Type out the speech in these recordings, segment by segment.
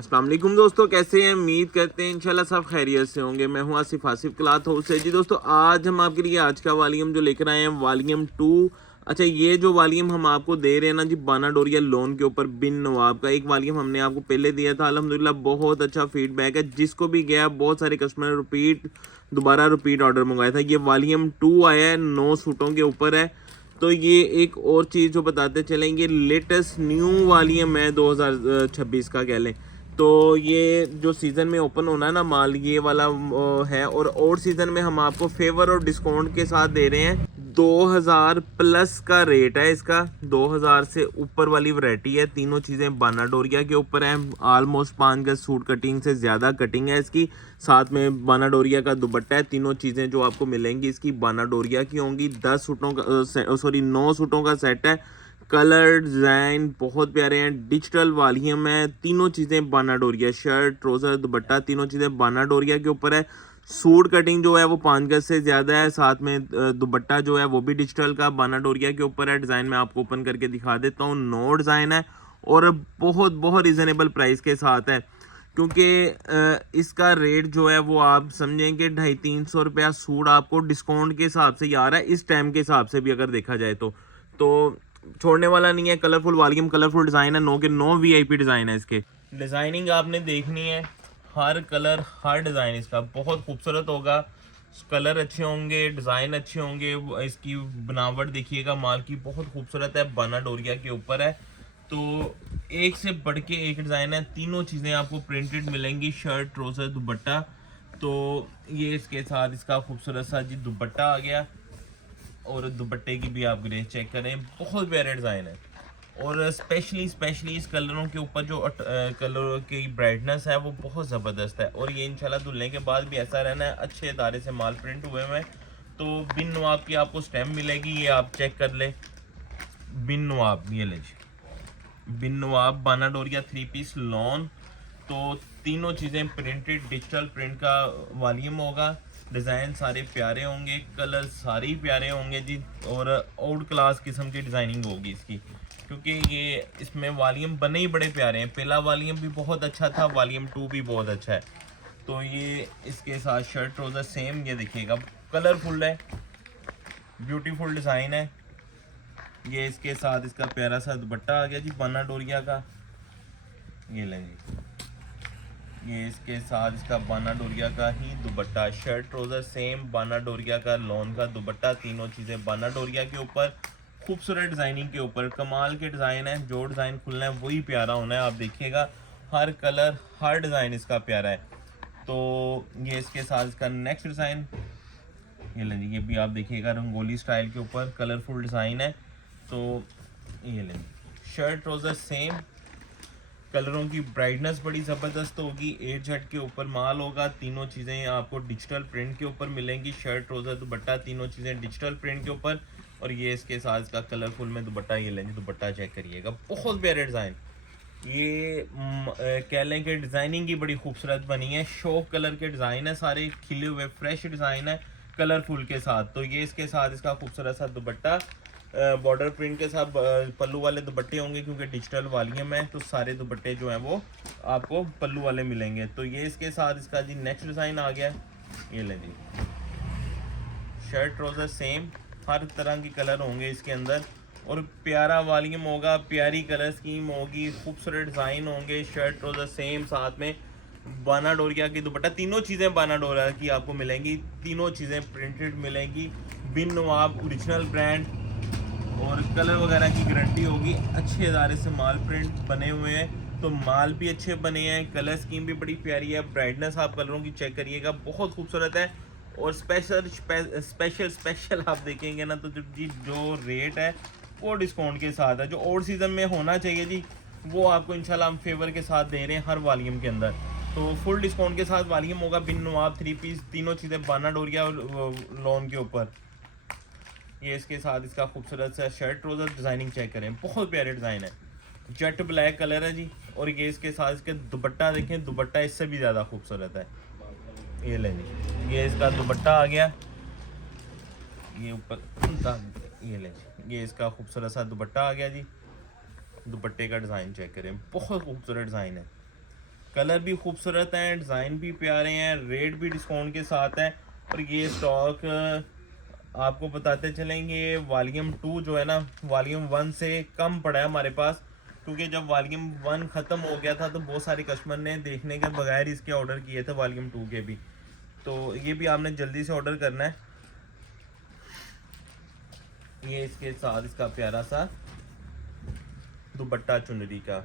अस्सलाम वालेकुम दोस्तों, कैसे हैं? उम्मीद करते हैं इंशाल्लाह सब खैरियत से होंगे। मैं हूं आसिफ क्लॉथ हाउस से जी। दोस्तों आज हम आपके लिए आज का वॉल्यूम जो लेकर आए हैं वॉल्यूम 2। अच्छा, ये जो वॉल्यूम हम आपको दे रहे हैं ना जी, बाना डोरिया लोन के ऊपर बिन नवाब का एक वॉल्यूम हमने आपको पहले दिया था। अल्हम्दुलिल्लाह बहुत अच्छा फीडबैक है, जिसको भी गया बहुत सारे कस्टमर दोबारा रिपीट ऑर्डर मंगवाया था। ये वॉल्यूम 2 आया है, 9 सूटों के ऊपर है। तो ये एक और चीज़ जो बताते चलेंगे, लेटेस्ट न्यू वॉल्यूम है 2026 का कह लें। तो ये जो सीज़न में ओपन होना है ना माल, ये वाला है। और सीज़न में हम आपको फेवर और डिस्काउंट के साथ दे रहे हैं। 2000 प्लस का रेट है इसका, 2000 से ऊपर वाली वैरायटी है। तीनों चीज़ें बाना डोरिया के ऊपर हैं। ऑलमोस्ट 5 गज सूट कटिंग से ज़्यादा कटिंग है इसकी। साथ में बाना डोरिया का दुपट्टा है। तीनों चीज़ें जो आपको मिलेंगी इसकी बाना डोरिया की होंगी। 10 सूटों का 9 सूटों का सेट है। कलर डिज़ाइन बहुत प्यारे हैं। डिजिटल वॉल्यूम है। तीनों चीज़ें बाना डोरिया, शर्ट ट्राउज़र दुपट्टा तीनों चीज़ें बाना डोरिया के ऊपर है। सूट कटिंग जो है वो 5 गज से ज़्यादा है। साथ में दुपट्टा जो है वो भी डिजिटल का बाना डोरिया के ऊपर है। डिज़ाइन मैं आपको ओपन करके दिखा देता हूँ। नो डिज़ाइन है और बहुत बहुत रिजनेबल प्राइस के साथ है, क्योंकि इसका रेट जो है वो आप समझेंगे 250-300 रुपया सूट आपको डिस्काउंट के हिसाब से ही आ रहा है। इस टाइम के हिसाब से भी अगर देखा जाए तो छोड़ने वाला नहीं है। कलरफुल वॉल्यूम, कलरफुल डिज़ाइन है। 9 के 9 वीआईपी डिज़ाइन है इसके। डिज़ाइनिंग आपने देखनी है, हर कलर हर डिज़ाइन इसका बहुत खूबसूरत होगा। कलर अच्छे होंगे, डिज़ाइन अच्छे होंगे। इसकी बनावट देखिएगा माल की बहुत खूबसूरत है, बाना डोरिया के ऊपर है। तो एक से बढ़ के एक डिज़ाइन है। तीनों चीज़ें आपको प्रिंटेड मिलेंगी, शर्ट ट्राउज़र दुपट्टा। तो ये इसके साथ इसका खूबसूरत सा जी दुपट्टा आ गया। और दुपट्टे की भी आप ग्रेस चेक करें, बहुत प्यारे डिज़ाइन है। और स्पेशली इस कलरों के ऊपर जो कलर की ब्राइटनेस है वो बहुत ज़बरदस्त है। और ये इंशाल्लाह धुलने के बाद भी ऐसा रहना है। अच्छे अदारे से माल प्रिंट हुए हुए हैं। तो बिन नवाब की आपको स्टैम्प मिलेगी, ये आप चेक कर लें। बिन नवाब, ये लीजिए बिन नवाब बाना डोरिया 3 पीस लॉन। तो तीनों चीज़ें प्रिंटेड डिजिटल प्रिंट का वॉल्यूम होगा। डिज़ाइन सारे प्यारे होंगे, कलर सारे प्यारे होंगे जी। और आउट क्लास किस्म की डिज़ाइनिंग होगी इसकी, क्योंकि ये इसमें वॉल्यूम बने ही बड़े प्यारे हैं। पहला वॉल्यूम भी बहुत अच्छा था, वॉल्यूम 2 भी बहुत अच्छा है। तो ये इसके साथ शर्ट ट्राउज़र सेम, ये देखिएगा कलरफुल है, ब्यूटीफुल डिज़ाइन है। ये इसके साथ इसका प्यारा सा दुपट्टा आ गया जी बाना डोरिया का, ये लें जी। ये इसके साथ इसका बाना डोरिया का ही दुपट्टा, शर्ट ट्राउज़र सेम बाना डोरिया का लॉन का दुपट्टा। तीनों चीज़ें बाना डोरिया के ऊपर, खूबसूरत डिज़ाइनिंग के ऊपर, कमाल के डिज़ाइन है। जो डिज़ाइन खुलना है वही प्यारा होना है। आप देखिएगा हर कलर हर डिज़ाइन इसका प्यारा है। तो ये इसके साथ इसका नेक्स्ट डिज़ाइन, ये लें जी। ये भी आप देखिएगा रंगोली स्टाइल के ऊपर कलरफुल डिज़ाइन है। तो ये लें, शर्ट ट्राउज़र सेम, कलरों की ब्राइटनेस बड़ी ज़बरदस्त होगी। 8 झट के ऊपर माल होगा। तीनों चीज़ें आपको डिजिटल प्रिंट के ऊपर मिलेंगी, शर्ट ट्राउज़र दुपट्टा तीनों चीज़ें डिजिटल प्रिंट के ऊपर। और ये इसके साथ इसका कलरफुल में दुपट्टा, ये लेंगे दुपट्टा चेक करिएगा, बहुत प्यारे डिज़ाइन। ये कह लें कि डिज़ाइनिंग की बड़ी खूबसूरत बनी है। शौक कलर के डिज़ाइन है, सारे खिले हुए फ्रेश डिज़ाइन है कलरफुल के साथ। तो ये इसके साथ इसका खूबसूरत सा दुपट्टा, बॉर्डर प्रिंट के साथ पल्लू वाले दुपट्टे होंगे, क्योंकि डिजिटल वॉल्यूम है तो सारे दुपट्टे जो हैं वो आपको पल्लू वाले मिलेंगे। तो ये इसके साथ इसका जी नेक्स्ट डिज़ाइन आ गया, ये लें जी। शर्ट ट्राउज़र सेम, हर तरह के कलर होंगे इसके अंदर। और प्यारा वॉल्यूम होगा, प्यारी कलर स्कीम होगी, खूबसूरत डिज़ाइन होंगे। शर्ट ट्राउज़र सेम, साथ में बाना डोरिया की दुपट्टा। तीनों चीज़ें बाना डोरिया की आपको मिलेंगी। तीनों चीज़ें प्रिंटेड मिलेंगी, बिन नवाब ओरिजिनल ब्रांड। और कलर वगैरह की गारंटी होगी। अच्छे अदारे से माल प्रिंट बने हुए हैं, तो माल भी अच्छे बने हैं। कलर स्कीम भी बड़ी प्यारी है। ब्राइटनेस आप कलरों की चेक करिएगा, बहुत खूबसूरत है। और स्पेशल आप देखेंगे ना तो जो रेट है वो डिस्काउंट के साथ है। जो और सीज़न में होना चाहिए जी, वो आपको इंशाल्लाह हम फेवर के साथ दे रहे हैं हर वॉल्यूम के अंदर। तो फुल डिस्काउंट के साथ वॉल्यूम होगा बिन नवाब 3 पीस, तीनों चीज़ें बाना डोरिया और लॉन के ऊपर। ये इसके साथ इसका खूबसूरत सा शर्ट ट्राउज़र डिज़ाइनिंग चेक करें, बहुत प्यारे डिज़ाइन है। जेट ब्लैक कलर है जी। और ये इसके साथ इसके दुपट्टा देखें, दुपट्टा इससे भी ज़्यादा खूबसूरत है। ये लें जी, ये इसका दुपट्टा आ गया, ये ऊपर, ये लें जी, ये इसका खूबसूरत सा दुपट्टा आ गया जी। दुपट्टे का डिज़ाइन चेक करें, बहुत खूबसूरत डिज़ाइन है। कलर भी खूबसूरत हैं, डिज़ाइन भी प्यारे हैं, रेट भी डिस्काउंट के साथ है। और ये स्टॉक आपको बताते चलेंगे, वॉल्यूम 2 जो है ना वॉल्यूम 1 से कम पड़ा है हमारे पास, क्योंकि जब वॉल्यूम 1 ख़त्म हो गया था तो बहुत सारे कस्टमर ने देखने के बगैर इसके ऑर्डर किए थे वॉल्यूम 2 के भी। तो ये भी आपने जल्दी से ऑर्डर करना है। ये इसके साथ इसका प्यारा सा दुपट्टा चुनरी का,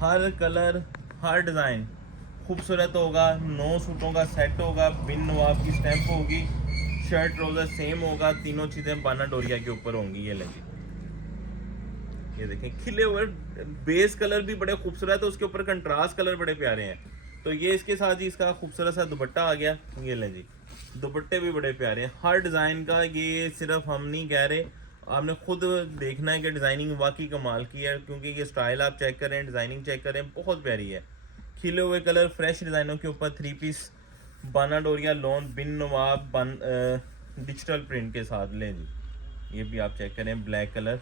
हर कलर हर डिज़ाइन खूबसूरत होगा। 9 सूटों का सेट होगा, बिन नवाब की स्टैंप होगी, शर्ट ट्राउजर सेम होगा, तीनों चीज़ें बाना डोरिया के ऊपर होंगी। ये लगी, ये देखें खिले हुए बेस कलर भी बड़े खूबसूरत है, उसके ऊपर कंट्रास्ट कलर बड़े प्यारे हैं। तो ये इसके साथ ही इसका खूबसूरत सा दुपट्टा आ गया। ये लें जी, दुपट्टे भी बड़े प्यारे हैं हर डिज़ाइन का। ये सिर्फ हम नहीं कह रहे, आपने खुद देखना है कि डिज़ाइनिंग वाकई कमाल की है, क्योंकि ये स्टाइल आप चेक करें, डिज़ाइनिंग चेक करें, बहुत प्यारी है। खिले हुए कलर फ्रेश डिज़ाइनों के ऊपर 3 पीस बाना डोरिया लॉन बिन नवाब डिजिटल प्रिंट के साथ लें जी। ये भी आप चेक करें, ब्लैक कलर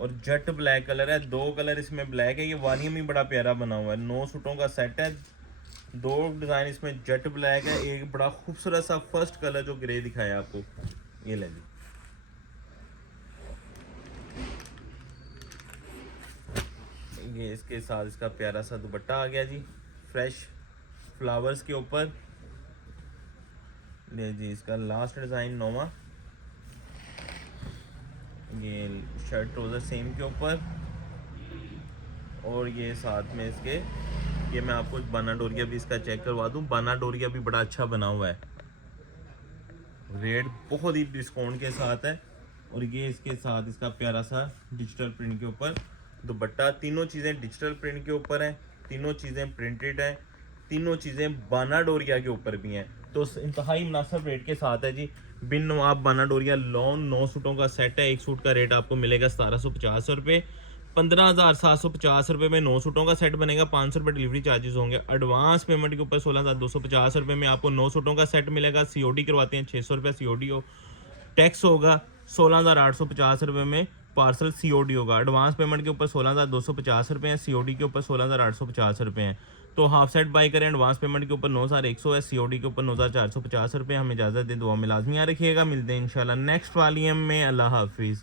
और जेट ब्लैक कलर है, 2 कलर इसमें ब्लैक है। ये वॉल्यूम ही बड़ा प्यारा बना हुआ है, 9 सूटों का सेट है, 2 डिज़ाइन इसमें जेट ब्लैक है, एक बड़ा खूबसूरत सा फर्स्ट कलर जो ग्रे दिखाया आपको। ये ले जी, ये इसके साथ इसका प्यारा सा दुपट्टा आ गया जी, फ्रेश फ्लावर्स के ऊपर। ले जी, इसका लास्ट डिज़ाइन 9वां, ये शर्ट ट्राउजर सेम के ऊपर, और ये साथ में इसके, ये मैं आपको बाना डोरिया भी इसका चेक करवा दूं। बाना डोरिया भी बड़ा अच्छा बना हुआ है, रेट बहुत ही डिस्काउंट के साथ है। और ये इसके साथ इसका प्यारा सा डिजिटल प्रिंट के ऊपर दुपट्टा। तीनों चीज़ें डिजिटल प्रिंट के ऊपर हैं, तीनों चीज़ें प्रिंटेड हैं, तीनों चीज़ें बाना डोरिया के ऊपर भी हैं। तो इंतहाई मुनासिब रेट के साथ है जी। बिन नवाब बाना डोरिया लॉन 9 सूटों का सेट है। एक सूट का रेट आपको मिलेगा 1750 रुपये। 15,750 रुपये में 9 सूटों का सेट बनेगा। 500 रुपये डिलीवरी चार्जेस होंगे। एडवांस पेमेंट के ऊपर 16,250 रुपये में आपको 9 सूटों का सेट मिलेगा। COD करवाते हैं 600 रुपये COD हो, टैक्स होगा 16,850 रुपये में, पार्सल COD होगा। एडवांस पेमेंट के ऊपर 16,250 रुपये हैं, COD के ऊपर 16,850 रुपये हैं। तो हाफ सेट बाई करें, एडवांस पेमेंट के ऊपर 9,100 है, COD के ऊपर 9,450 रुपये। हमें इजाज़त दें, दुआ में लाजमी आ रखिएगा। मिलते हैं इंशाल्लाह नेक्स्ट वॉल्यूम में। अल्लाह हाफिज़।